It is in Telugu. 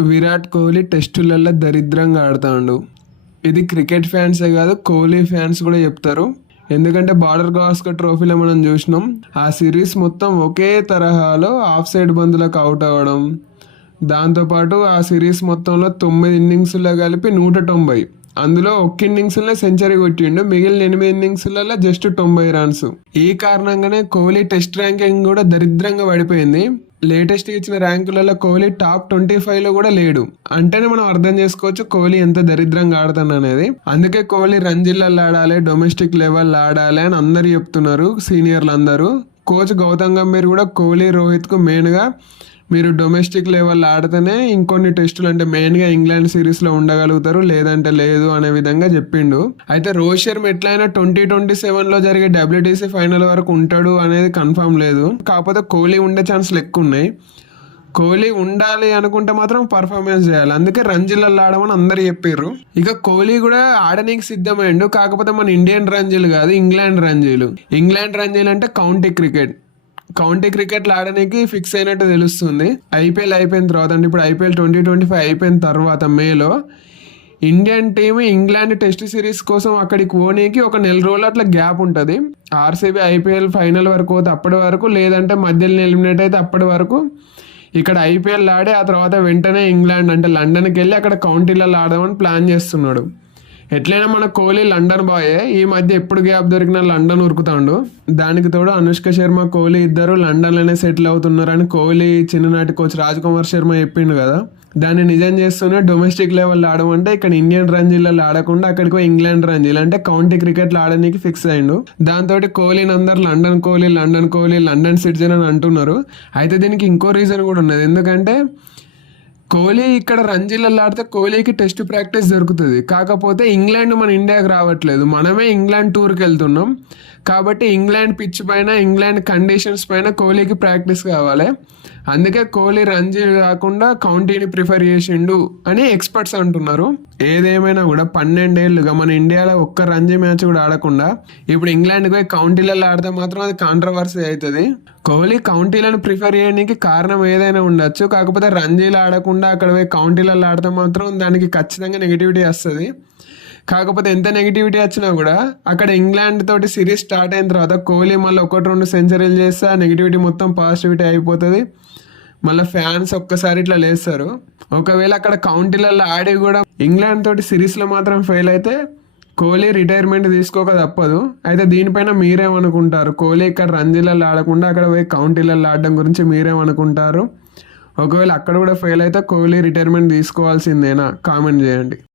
విరాట్ కోహ్లీ టెస్టులలో దరిద్రంగా ఆడుతాడు. ఇది క్రికెట్ ఫ్యాన్సే కాదు కోహ్లీ ఫ్యాన్స్ కూడా చెప్తారు. ఎందుకంటే బార్డర్ గాస్కర్ ట్రోఫీలో మనం చూసినాం ఆ సిరీస్ మొత్తం ఒకే తరహాలో ఆఫ్ సైడ్ బంతులకు అవుట్ అవ్వడం. దాంతోపాటు ఆ సిరీస్ మొత్తంలో తొమ్మిది ఇన్నింగ్స్లో కలిపి నూట తొంభై. అందులో ఒక్క ఇన్నింగ్స్లో సెంచరీ కొట్టిండు మిగిలిన ఎనిమిది ఇన్నింగ్స్లలో జస్ట్ తొంభై రన్స్. ఈ కారణంగానే కోహ్లీ టెస్ట్ ర్యాంకింగ్ కూడా దరిద్రంగా పడిపోయింది. లేటెస్ట్ ఇచ్చిన ర్యాంకులలో కోహ్లీ టాప్ ట్వంటీ ఫైవ్లో కూడా లేడు. అంటేనే మనం అర్థం చేసుకోవచ్చు కోహ్లీ ఎంత దరిద్రంగా ఆడుతాను అనేది. అందుకే కోహ్లీ రంజిల్లలో ఆడాలి డొమెస్టిక్ లెవెల్ ఆడాలి అని అందరు చెప్తున్నారు సీనియర్లు అందరూ. కోచ్ గౌతమ్ గంభీర్ కూడా కోహ్లీ రోహిత్కు మెయిన్గా మీరు డొమెస్టిక్ లెవెల్ ఆడితేనే ఇంకొన్ని టెస్టులు అంటే మెయిన్గా ఇంగ్లాండ్ సిరీస్లో ఉండగలుగుతారు లేదంటే లేదు అనే విధంగా చెప్పిండు. అయితే రోహిత్ శర్మ ఎట్లయినా ట్వంటీ ట్వంటీ సెవెన్లో జరిగే డబ్ల్యూటీసీ ఫైనల్ వరకు ఉంటాడు అనేది కన్ఫర్మ్ లేదు. కాకపోతే కోహ్లీ ఉండే ఛాన్స్లు ఎక్కువ ఉన్నాయి కోహ్లీ ఉండాలి అనుకుంటే మాత్రం పర్ఫార్మెన్స్ చేయాలి. అందుకే రంజీలలో ఆడమని అందరు చెప్పారు ఇక కోహ్లీ కూడా ఆడనీకి సిద్ధమైండు. కాకపోతే మన ఇండియన్ రంజీలు కాదు ఇంగ్లాండ్ రంజీలు. ఇంగ్లాండ్ రంజీలు అంటే కౌంటీ క్రికెట్ కౌంటీ క్రికెట్లు ఆడడానికి ఫిక్స్ అయినట్టు తెలుస్తుంది. ఐపీఎల్ అయిపోయిన తర్వాత అంటే ఇప్పుడు ఐపీఎల్ ట్వంటీ ట్వంటీ ఫైవ్ అయిపోయిన తర్వాత మేలో Indian team England test series కోసం అక్కడికి పోనీకి ఒక నెల రోజులు అట్లా గ్యాప్ ఉంటుంది. ఆర్సీబీ ఐపీఎల్ ఫైనల్ వరకు పోతే అప్పటి వరకు లేదంటే మధ్యలో ఎలిమినేట్ అయితే అప్పటి వరకు ఇక్కడ ఐపీఎల్ ఆడి ఆ తర్వాత వెంటనే ఇంగ్లాండ్ అంటే లండన్కి వెళ్ళి అక్కడ కౌంటీలలో ఆడదామని ప్లాన్ చేస్తున్నాడు. ఎట్లయినా మన కోహ్లీ లండన్ బాయే ఈ మధ్య ఎప్పుడు గ్యాప్ దొరికినా లండన్ ఉరుకుతాడు. దానికి తోడు అనుష్క శర్మ కోహ్లీ ఇద్దరు లండన్లోనే సెటిల్ అవుతున్నారని కోహ్లీ చిన్ననాటి కోచ్ రాజ్ కుమార్ శర్మ చెప్పిండు కదా. దాన్ని నిజం చేస్తూనే డొమెస్టిక్ లెవెల్లో ఆడమంటే ఇక్కడ ఇండియన్ రంజీలలో ఆడకుండా అక్కడికి ఇంగ్లాండ్ రంజీలు అంటే కౌంటీ క్రికెట్లో ఆడడానికి ఫిక్స్ అయ్యిండు దాంతో కోహ్లీని అందరు London Kohli London Kohli London citizen అని అంటున్నారు. అయితే దీనికి ఇంకో రీజన్ కూడా ఉన్నది. ఎందుకంటే కోహ్లీ ఇక్కడ రంజీలలో ఆడితే కోహ్లీకి టెస్ట్ ప్రాక్టీస్ దొరుకుతుంది. కాకపోతే ఇంగ్లాండ్ మన ఇండియాకి రావట్లేదు. మనమే ఇంగ్లాండ్ టూర్కి వెళ్తున్నాం. కాబట్టి ఇంగ్లాండ్ పిచ్ పైన ఇంగ్లాండ్ కండిషన్స్ పైన కోహ్లీకి ప్రాక్టీస్ కావాలి. అందుకే కోహ్లీ రంజీ కాకుండా కౌంటీని ప్రిఫర్ చేసిండు అని ఎక్స్పర్ట్స్ అంటున్నారు. ఏదేమైనా కూడా పన్నెండేళ్ళుగా మన ఇండియాలో ఒక్క రంజీ మ్యాచ్ కూడా ఆడకుండా ఇప్పుడు ఇంగ్లాండ్కి పోయి కౌంటీలలో ఆడితే మాత్రం అది కాంట్రవర్సీ అవుతుంది. కోహ్లీ కౌంటీలను ప్రిఫర్ చేయడానికి కారణం ఏదైనా ఉండొచ్చు. కాకపోతే రంజీలు ఆడకుండా అక్కడ పోయి కౌంటీలలో ఆడితే మాత్రం దానికి ఖచ్చితంగా నెగిటివిటీ వస్తుంది. కాకపోతే ఎంత నెగిటివిటీ వచ్చినా కూడా అక్కడ ఇంగ్లాండ్ తోటి సిరీస్ స్టార్ట్ అయిన తర్వాత కోహ్లీ మళ్ళీ ఒకటి రెండు సెంచరీలు చేస్తే ఆ నెగిటివిటీ మొత్తం పాజిటివిటీ అయిపోతుంది. మళ్ళీ ఫ్యాన్స్ ఒక్కసారి ఇట్లా లేస్తారు. ఒకవేళ అక్కడ కౌంటీలలో ఆడి కూడా ఇంగ్లాండ్ తోటి సిరీస్లో మాత్రం ఫెయిల్ అయితే కోహ్లీ రిటైర్మెంట్ తీసుకోక తప్పదు. అయితే దీనిపైన మీరేమనుకుంటారు? కోహ్లీ ఇక్కడ రంజీలలో ఆడకుండా అక్కడ పోయి కౌంటీలలో ఆడడం గురించి మీరేమనుకుంటారు? ఒకవేళ అక్కడ కూడా ఫెయిల్ అయితే కోహ్లీ రిటైర్మెంట్ తీసుకోవాల్సిందేనా? కామెంట్ చేయండి.